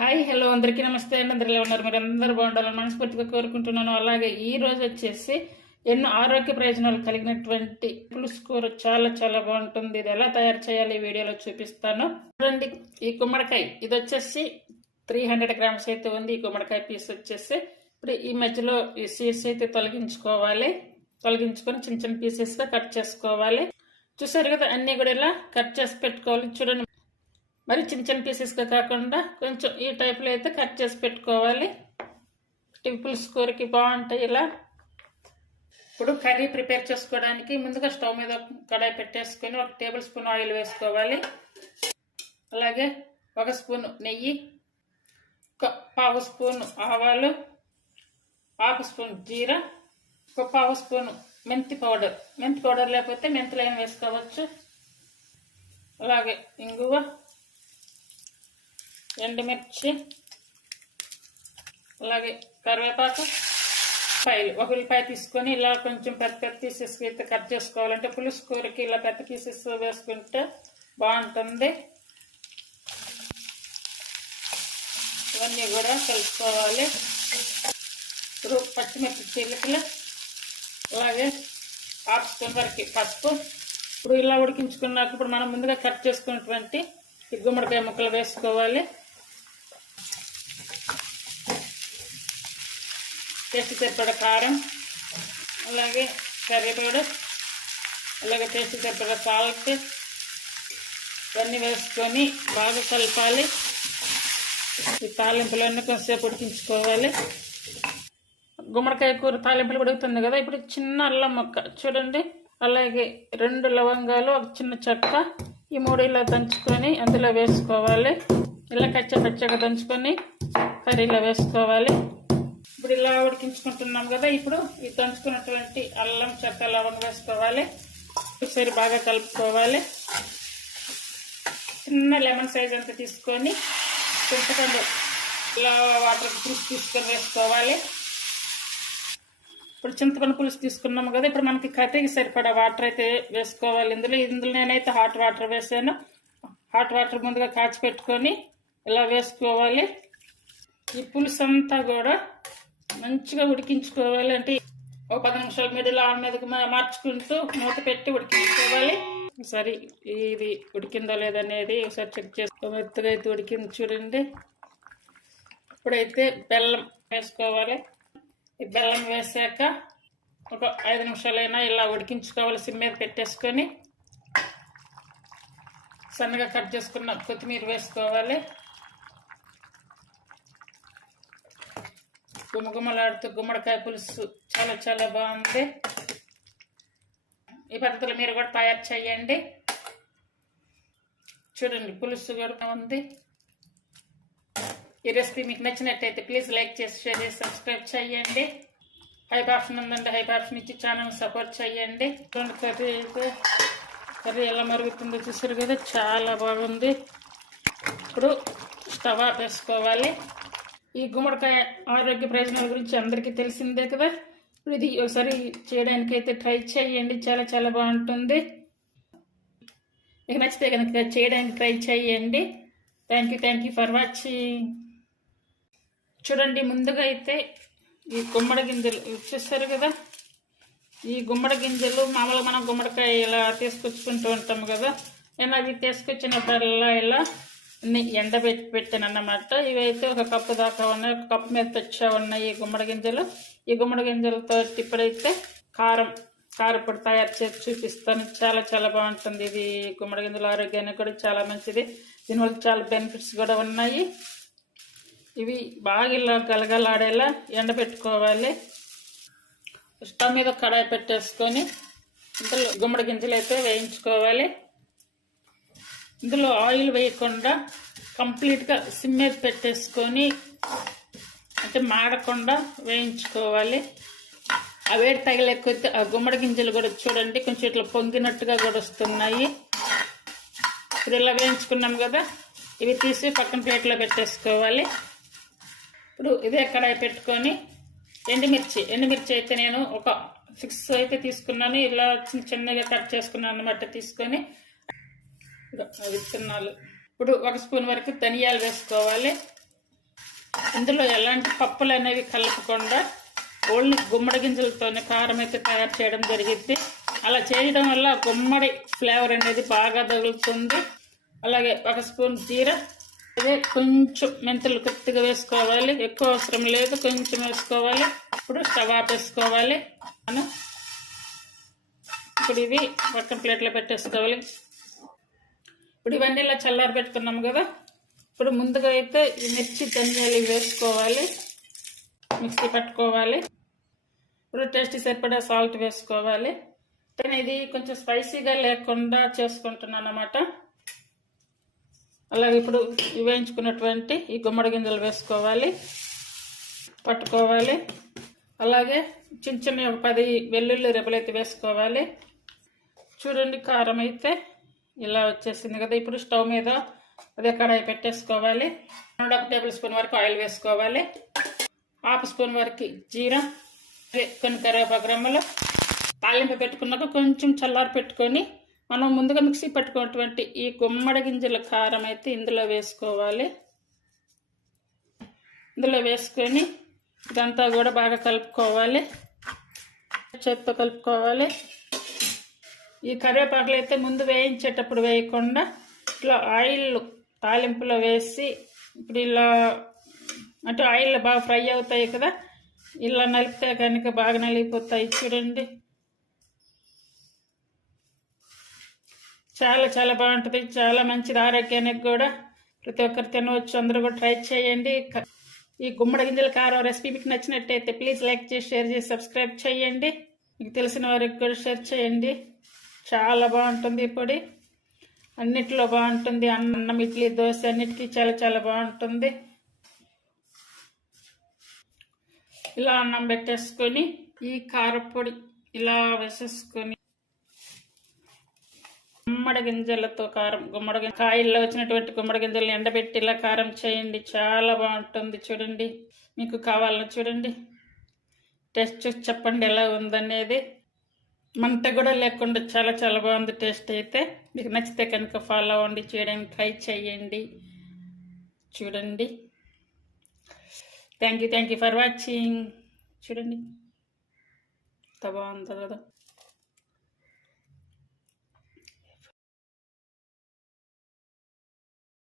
Hi hello అందరికీ నమస్తే అండి. అందరు ఎలా ఉన్నారు? మీరు అందరూ బాగుండాలని మనస్ఫూర్తిగా కోరుకుంటున్నాను. అలాగే ఈ రోజు వచ్చేసి ఎన్నో ఆరోగ్య ప్రయోజనాలు కలిగినటువంటి పులుసు కూర చాలా చాలా బాగుంటుంది. ఇది ఎలా తయారు చేయాలి ఈ వీడియోలో చూపిస్తాను. చూడండి, ఈ గుమ్మడికాయ ఇది వచ్చేసి 300 గ్రామ్స్ అయితే ఉంది. ఈ గుమ్మడికాయ పీస్ వచ్చేసి ఇప్పుడు ఈ మధ్యలో ఈ సీడ్స్ అయితే తొలగించుకొని చిన్న చిన్న పీసెస్గా కట్ చేసుకోవాలి. చూసారు కదా, అన్నీ కూడా ఇలా కట్ చేసి పెట్టుకోవాలి. చూడండి, మరి చిన్న చిన్న పీసెస్గా కాకుండా కొంచెం ఈ టైప్లో అయితే కట్ చేసి పెట్టుకోవాలి. పులుసు కూరకి బాగుంటాయి ఇలా. ఇప్పుడు కర్రీ ప్రిపేర్ చేసుకోవడానికి ముందుగా స్టవ్ మీద కడాయి పెట్టేసుకొని 1 టేబుల్ స్పూన్ ఆయిల్ వేసుకోవాలి. అలాగే 1 స్పూన్ నెయ్యి, 1/2 స్పూన్ ఆవాలు, 1/2 స్పూన్ జీరా, 1/2 స్పూన్ మెంతి పౌడర్ లేకపోతే మెంతులైన వేసుకోవచ్చు. అలాగే ఇంగువ, ఎండుమిర్చి, అలాగే కరివేపాకు, ఒక ఉల్లిపాయ తీసుకొని ఇలా కొంచెం పెద్ద పీసెస్ అయితే కట్ చేసుకోవాలంటే పులుసు కూరకి ఇలా పెద్ద పీసెస్ వేసుకుంటే బాగుంటుంది. ఇవన్నీ కూడా కలుపుకోవాలి. ఇప్పుడు పచ్చిమిర్చి చీలికలు, అలాగే 1/2 స్పూన్ వరకు పసుపు. ఇప్పుడు ఇలా ఉడికించుకున్నాక ఇప్పుడు మనం ముందుగా కట్ చేసుకున్నటువంటి ఈ గుమ్మడికాయ ముక్కలు వేసుకోవాలి. టేస్ట్ సరిపడ కారం, అలాగే కర్రీ పౌడర్, అలాగే టేస్ట్ సరిపడ సాల్ట్ ఇవన్నీ వేసుకొని బాగా కలపాలి. ఈ తాలింపులన్నీ కొంచెంసేపు ఉడికించుకోవాలి. గుమ్మడికాయ కూర తాలింపులు ఉడుకుతుంది కదా, ఇప్పుడు చిన్న అల్లం ముక్క చూడండి, అలాగే 2 లవంగాలు, 1 చిన్న చెక్క, ఈ 3 ఇలా దంచుకొని అందులో వేసుకోవాలి. ఇలా పచ్చగా దంచుకొని కర్రీలో వేసుకోవాలి. ఇప్పుడు ఇలా ఉడికించుకుంటున్నాం కదా, ఇప్పుడు ఈ దంచుకున్నటువంటి అల్లం, చెక్క, లవంగం వేసుకోవాలి. ఒకసారి బాగా కలుపుకోవాలి. చిన్న లెమన్ సైజ్ అంతా తీసుకొని చింతపండు ఇలా వాటర్ పులుసు తీసుకొని వేసుకోవాలి. ఇప్పుడు చింతపండు పులుసు తీసుకున్నాము కదా, ఇప్పుడు మనకి కర్రీకి సరిపడా వాటర్ అయితే వేసుకోవాలి. ఇందులో నేనైతే హాట్ వాటర్ వేసాను. హాట్ వాటర్ ముందుగా కాచి పెట్టుకొని ఇలా వేసుకోవాలి. ఈ పులుసు అంతా కూడా మంచిగా ఉడికించుకోవాలి. అంటే 10 నిమిషాలు మిడిల్ ఆన్ మీదకి మార్చుకుంటూ మూత పెట్టి ఉడికించుకోవాలి. ఒకసారి ఇది ఉడికిందో లేదనేది ఒకసారి చెక్ చేసుకో. మెత్తగా అయితే ఉడికింది చూడండి. ఇప్పుడైతే బెల్లం వేసుకోవాలి. ఈ బెల్లం వేసాక ఒక 5 నిమిషాలైనా ఇలా ఉడికించుకోవాలి. సిమ్ మీద పెట్టేసుకొని సన్నగా కట్ చేసుకున్న కొత్తిమీర వేసుకోవాలి. గుమగుమలాడుతూ గుమ్మడికాయ పులుసు చాలా చాలా బాగుంది. ఈ పద్ధతిలో మీరు కూడా తయారు చేయండి. చూడండి, పులుసు కూడా ఉంది. ఈ రెసిపీ మీకు నచ్చినట్టయితే ప్లీజ్ లైక్ చేసి, షేర్ చేసి, సబ్స్క్రైబ్ చేయండి. హైప్ ఆప్షన్ ఉందండి, హైప్ ఆప్షన్ ఇచ్చి ఛానల్ సపోర్ట్ చేయండి. కర్రీ ఎలా మరుగుతుందో చూసారు కదా, చాలా బాగుంది. ఇప్పుడు స్టవ్ ఆఫ్ వేసుకోవాలి. ఈ గుమ్మడికాయ ఆరోగ్య ప్రయోజనాల గురించి అందరికీ తెలిసిందే కదా. ఇప్పుడు ఇది ఒకసారి చేయడానికి అయితే ట్రై చేయండి, చాలా చాలా బాగుంటుంది. మీకు నచ్చితే కనుక చేయడానికి ట్రై చేయండి. Thank you for watching. చూడండి, ముందుగా అయితే ఈ గుమ్మడి గింజలు చూస్తారు కదా, ఈ గుమ్మడి గింజలు మామూలుగా మనం గుమ్మడికాయ ఇలా తీసుకొచ్చుకుంటూ ఉంటాము కదా, నేను అవి తీసుకొచ్చినప్పుడల్లా ఇలా ఎండబెట్టాను అన్నమాట. ఇవైతే 1 కప్పు దాకా ఉన్నాయి, 1 కప్పు మీద తెచ్చా ఉన్నాయి ఈ గుమ్మడి గింజలు. ఈ గుమ్మడి గింజలతో ఇప్పుడైతే కారపొడి తయారు చేసి చూపిస్తాను. చాలా చాలా బాగుంటుంది. ఇది గుమ్మడి గింజల ఆరోగ్యానికి కూడా చాలా మంచిది. దీనివల్ల చాలా బెనిఫిట్స్ కూడా ఉన్నాయి. ఇవి బాగా ఇలా గలగలాడేలా ఎండబెట్టుకోవాలి. స్టవ్ మీద కడాయి పెట్టేసుకొని ఇందులో గుమ్మడి గింజలు అయితే వేయించుకోవాలి. ఇందులో ఆయిల్ వేయకుండా కంప్లీట్గా సిమ్ మీద పెట్టేసుకొని అంటే మాడకుండా వేయించుకోవాలి. ఆ వేడి తగిలేకపోతే ఆ గుమ్మడి గింజలు కూడా చూడండి కొంచెం ఇట్లా పొంగినట్టుగా కూడా వస్తున్నాయి. ఇప్పుడు ఇలా వేయించుకున్నాం కదా, ఇవి తీసి పక్కన ప్లేట్లో పెట్టేసుకోవాలి. ఇప్పుడు ఇదే కడాయి పెట్టుకొని ఎండుమిర్చి అయితే నేను ఒక 6 అయితే తీసుకున్నాను. ఇలా చిన్నగా కట్ చేసుకున్నాను అన్నమాట. తీసుకొని విత్తనాలు ఇప్పుడు 1 స్పూన్ వరకు ధనియాలు వేసుకోవాలి. ఇందులో ఎలాంటి పప్పులు అనేవి కలపకుండా ఓన్లీ గుమ్మడి గింజలతోనే కారం అయితే తయారు చేయడం జరిగింది. అలా చేయడం వల్ల గుమ్మడి ఫ్లేవర్ అనేది బాగా తగులుతుంది. అలాగే 1 స్పూన్ జీరా, అదే కొంచెం మెంతులు కొద్దిగా వేసుకోవాలి, ఎక్కువ అవసరం లేదు, కొంచెం వేసుకోవాలి. ఇప్పుడు స్టవ్ ఆపేసుకోవాలి. మనం ఇప్పుడు ఇవి పక్కన ప్లేట్లో పెట్టేసుకోవాలి. ఇప్పుడు ఇవన్నీ ఇలా చల్లారి పెట్టుకున్నాము కదా. ఇప్పుడు ముందుగా అయితే ఈ మిర్చి ధనియాలు వేసుకోవాలి, మిక్సీ పట్టుకోవాలి. ఇప్పుడు టేస్ట్కి సరిపడా సాల్ట్ వేసుకోవాలి. ఇది కొంచెం స్పైసీగా లేకుండా చేసుకుంటున్నాను అన్నమాట. అలాగే ఇప్పుడు వేయించుకున్నటువంటి ఈ గుమ్మడి గింజలు వేసుకోవాలి, పట్టుకోవాలి. అలాగే చిన్న చిన్న 10 వెల్లుల్లి రెబ్బలు అయితే వేసుకోవాలి. చూడండి కారం అయితే ఇలా వచ్చేసింది కదా. ఇప్పుడు స్టవ్ మీద అదే కడాయి పెట్టేసుకోవాలి. 1 టేబుల్ స్పూన్ వరకు ఆయిల్ వేసుకోవాలి. 1/2 స్పూన్ వరకు జీరా, కొన్ని కరివేపాకు రెమ్మలు. తాలింపు పెట్టుకున్నాక కొంచెం చల్లారి పెట్టుకొని మనం ముందుగా మిక్సీ పట్టుకున్నటువంటి ఈ గుమ్మడి గింజల కారం అయితే ఇందులో వేసుకోవాలి. ఇందులో వేసుకొని ఇదంతా కూడా బాగా కలుపుకోవాలి, చేత్తో కలుపుకోవాలి. ఈ కరివేపాకులు అయితే ముందు వేయించేటప్పుడు వేయకుండా ఇట్లా ఆయిల్ తాలింపులో వేసి ఇప్పుడు ఇలా అంటే ఆయిల్ బాగా ఫ్రై అవుతాయి కదా, ఇలా నలిపితే కనుక బాగా నలిగిపోతాయి. చూడండి చాలా చాలా బాగుంటుంది, చాలా మంచిది ఆరోగ్యానికి కూడా. ప్రతి ఒక్కరు తినవచ్చు, అందరూ కూడా ట్రై చేయండి. ఈ గుమ్మడి గింజల కారం రెసిపీ మీకు నచ్చినట్టయితే ప్లీజ్ లైక్ చేసి, షేర్ చేసి, సబ్స్క్రైబ్ చేయండి. మీకు తెలిసిన వారికి కూడా షేర్ చేయండి. చాలా బాగుంటుంది ఈ పొడి, అన్నిట్లో బాగుంటుంది. అన్నం, ఇడ్లీ, దోశ అన్నిటికీ చాలా చాలా బాగుంటుంది. ఇలా అన్నం పెట్టేసుకొని ఈ కారపొడి ఇలా వేసేసుకొని గుమ్మడి గింజలతో కారం, కాయల్లో వచ్చినటువంటి గుమ్మడి గింజలను ఎండబెట్టి ఇలా కారం చేయండి, చాలా బాగుంటుంది. చూడండి, మీకు కావాలని చూడండి, టేస్ట్ చూసి చెప్పండి ఎలా ఉందనేది. మంట కూడా లేకుండా చాలా చాలా బాగుంది టేస్ట్ అయితే. మీకు నచ్చితే కనుక ఫాలో అవ్వండి, చేయడానికి ట్రై చేయండి. చూడండి, థ్యాంక్ యూ ఫర్ వాచింగ్. చూడండి ఎంత బాగుంది కదా.